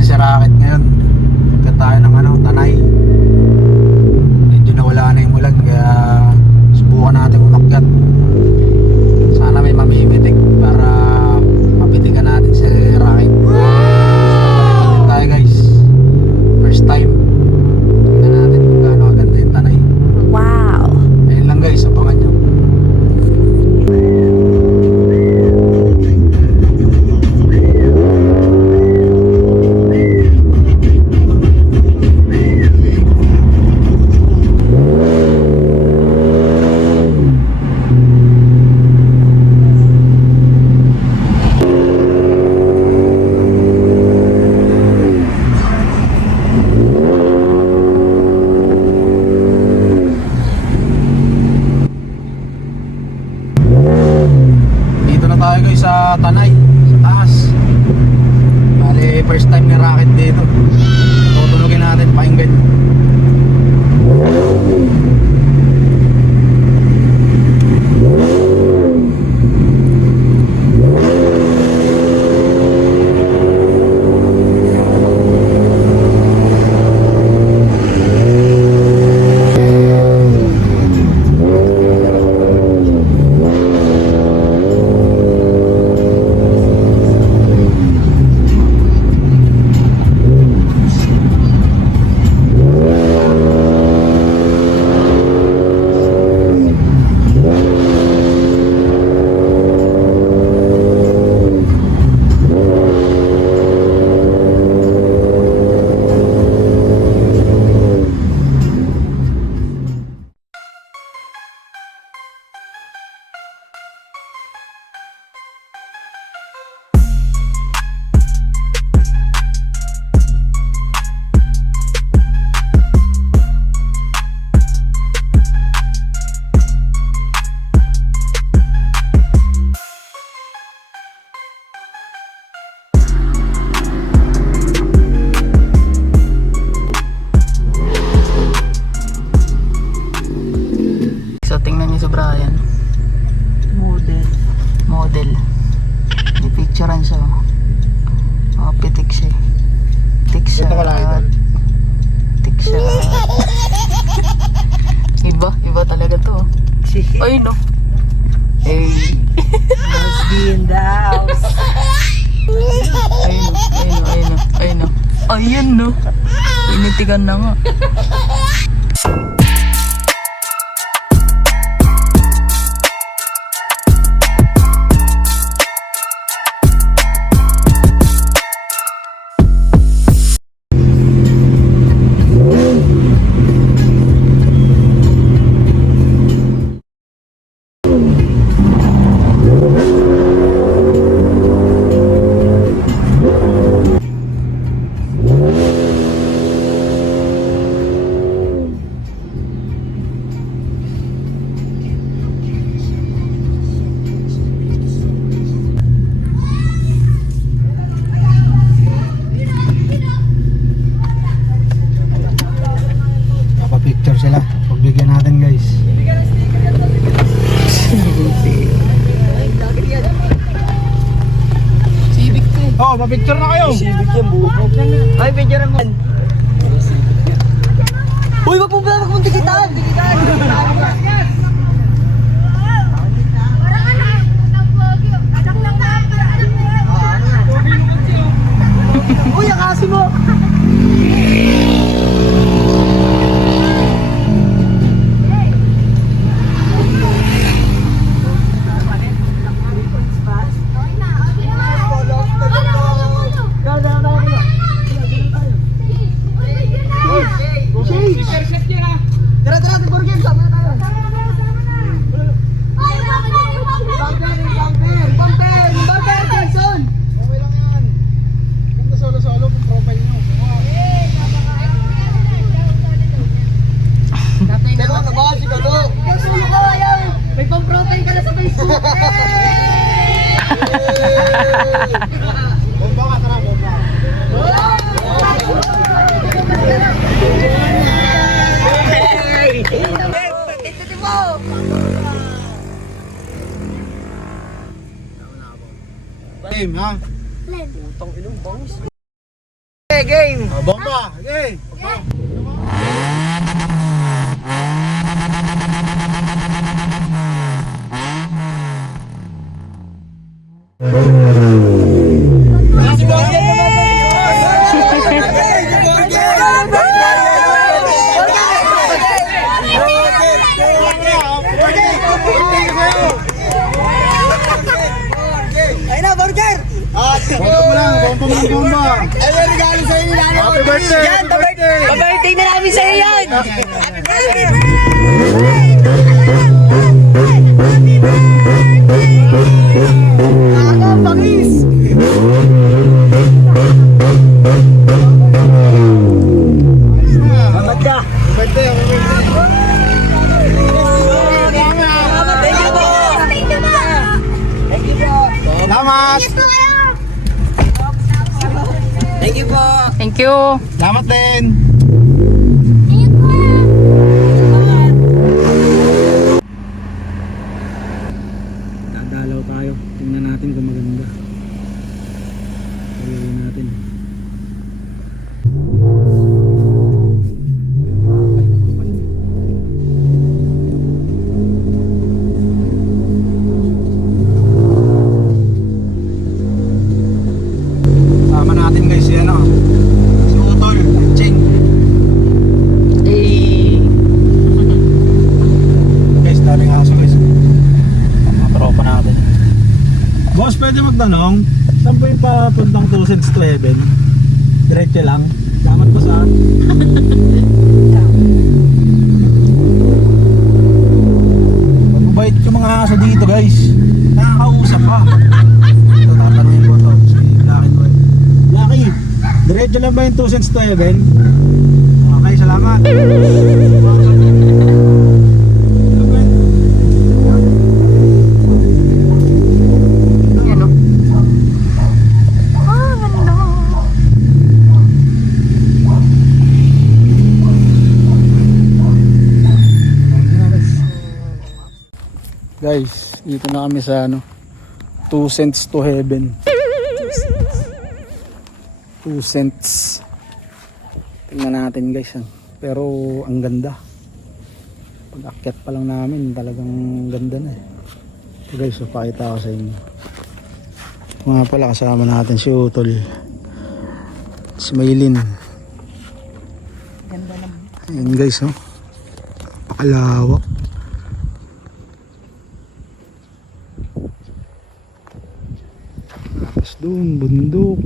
natin si Rocket ngayon. Pagka tayo ng Tanay. Medyo nawala na yung ulan, kaya subukan natin umakyat. Sana may mamimitik para mapitikan natin si Rocket. Wow! Tayo guys. First time. Tingnan natin kung gaano kaganda yung Tanay. Wow! Ayun lang guys, abangan nyo. Tayo guys sa Tanay, sa taas. Bale, first time ni Rocket dito. Tutulogin natin, pakinggan. So tingnan niyo si Brian. Model. May picturean siya. Oh, pitik siya. Pitik siya. Ito ka lang idol. Pitik siya. Iba talaga to. Ay no. Hey. Must be in the house. Ay no. Ayun no. Pinitigan na nga. Picture sila. Pagbigyan natin guys. Civic to eh. Oh, pa-picture na kayo. Civic yung buko. Ay, picture mo. Uy, wag mong dikitan. Uy, ang aso mo. Tara, burger, sama na tayo. Bumper, Jason. Okay lang yan. Kung solo-solo, kung profile nyo. Pero ano ba, si Kalo? Solo ka, ayaw. May pang-profile ka na sa Facebook. Bomba ka, tara, bomba. Game, ha? Putang inong bangus. game. Bomba! Okay! Ayun na, burger! Bomba! Ayun, regalo sa inyo. Happy birthday! Yan, Happy birthday! Babaiting na namin sa iyo yan! Ako, pangis! Mamad ka! Birthday! Happy birthday! Thank you po! Salamat! Thank you po! Thank you. Salamat din! Dadalaw tayo. Tingnan natin kung maganda. Dalawin natin. Sama natin guys si ano, si Utol, Ching. Eh, Guys, daming aso guys. Mga tropa natin. Boss, pwede magtanong, saan po yung papuntang 2 cents to heaven? Diretso lang. Damat pa sa... Magbabait yung mga aso dito guys. Nakakausap pa. Ito, tatanungin ko to. Si Black and White. Lucky, diretso lang ba yung 2 cents to heaven? Okay, salamat. yan o. Ah, ganda. Guys, dito na kami sa ano, 2 cents to heaven. 2 cents. Tingnan natin guys. Pero ang ganda. Pag akyat pa lang namin, talagang ganda na eh. Ito guys, so pakita ko sa inyo. Mga pala kasama natin si Utol. Si Maylin. Ganda naman. Ayan guys, oh. Pakalawak. Tapos doon, bundok.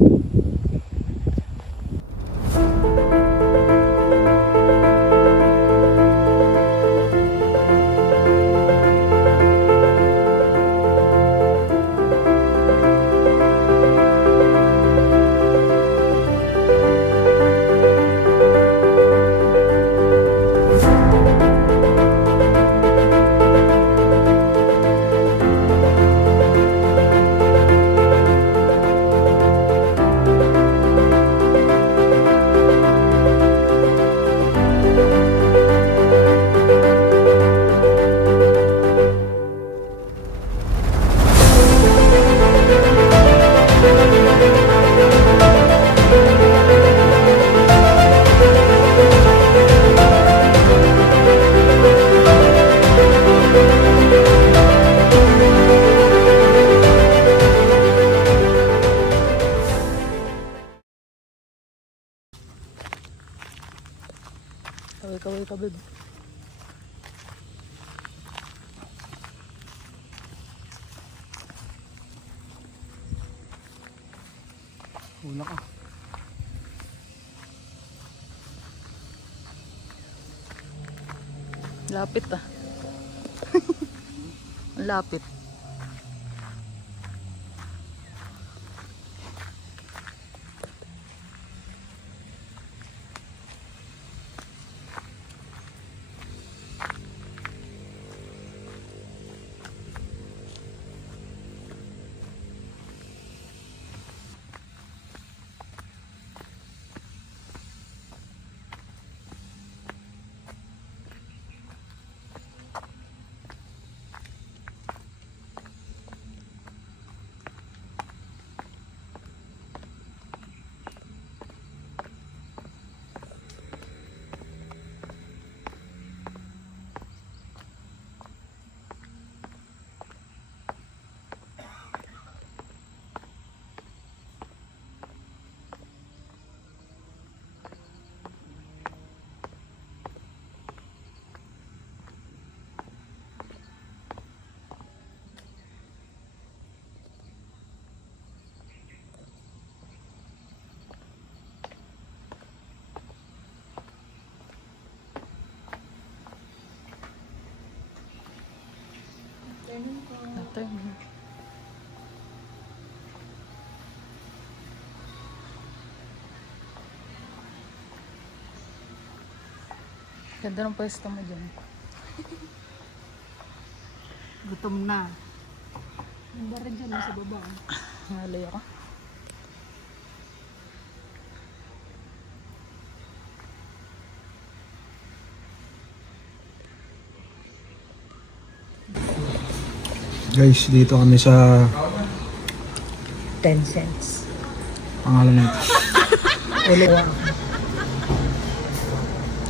Kaway ka, babe. Wala ka. Lapit ah. Ang lapit. Ito yun. Ganda ng pwesto mo dyan. Gutom na. Ganda rin dyan sa baba. Nalay ako. Guys, dito kami sa 10 cents. pangalan nito.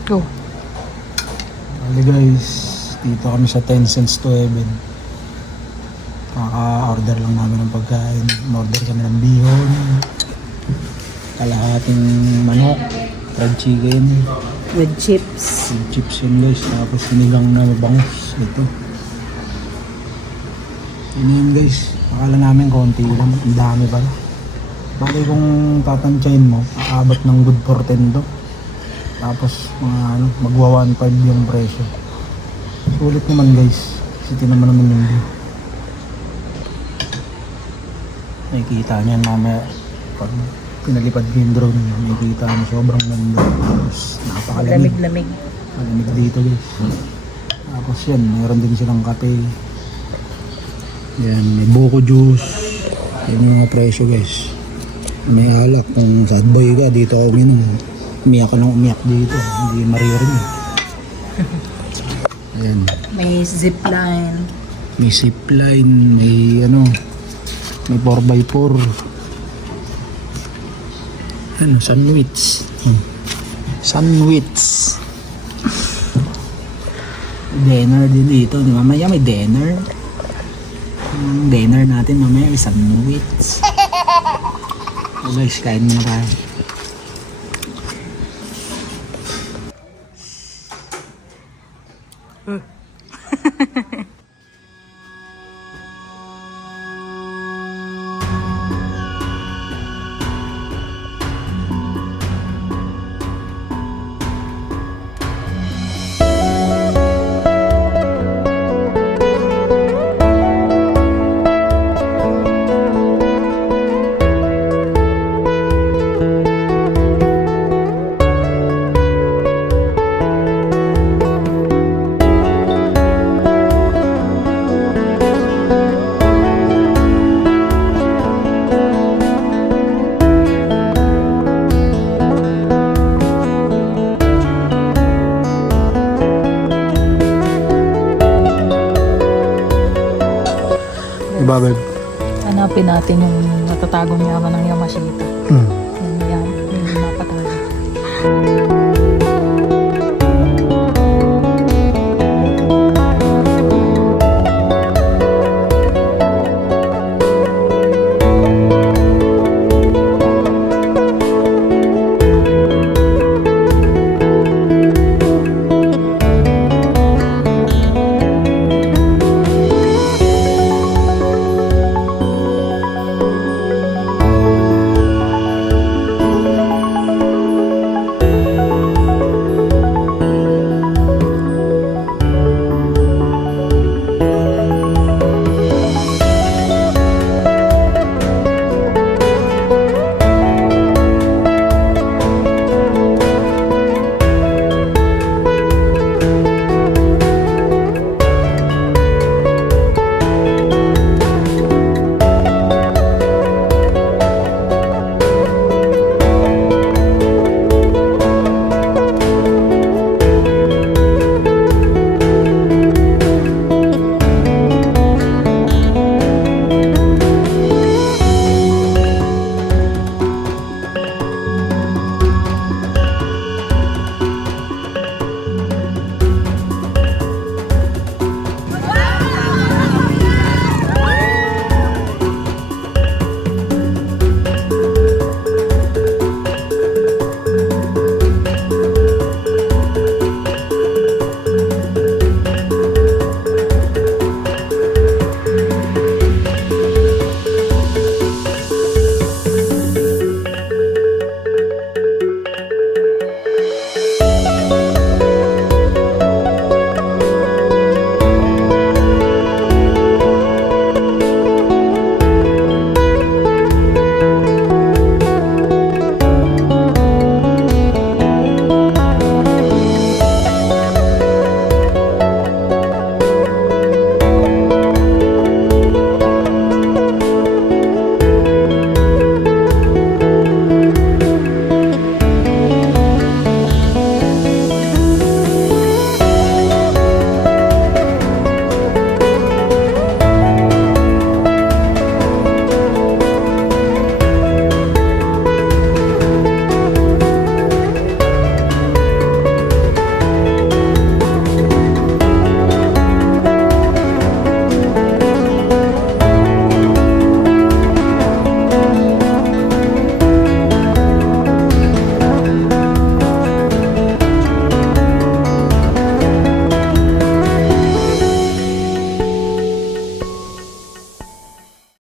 Go. Bali guys, dito kami sa 10 cents to heaven. Kaka-order lang namin ng pagkain. Order kami ng bihon, kalahating manok, fried chicken, With chips. with chips yun guys. Tapos sinigang na mabangus. Ito. Yun yun guys. Akala namin konti lang. Ang dami pala. Bali kung tatansyahin mo, aabot ng good for 10 to. Tapos mga ano, magwa 1.5 yung presyo. Sulit naman guys. Kasi tinaman naman yung view. Nakikita niyan mamaya pag pinalipad ko yung drone niya. Nakikita mo sobrang ganda. Tapos napakalamig. Lamig-lamig. Malamig dito guys. Tapos yan, mayroon din silang kape. Yan, may buko juice. Yan yung mga presyo guys. May alak. Kung sad boy ka, dito ako uminom. Umiyak ka lang umiyak dito. Hindi maririnig. Ayan. May zipline. May zipline. May ano. May 4x4. Ano, sandwich. Sandwich. Dinner din dito. Di mamaya may dinner. Ang dinner natin mamaya may sandwich. So guys, kain muna tayo. Diba babe? Hanapin natin yung natatagong yaman ng Yamashita. Yung yan, yung mapatago.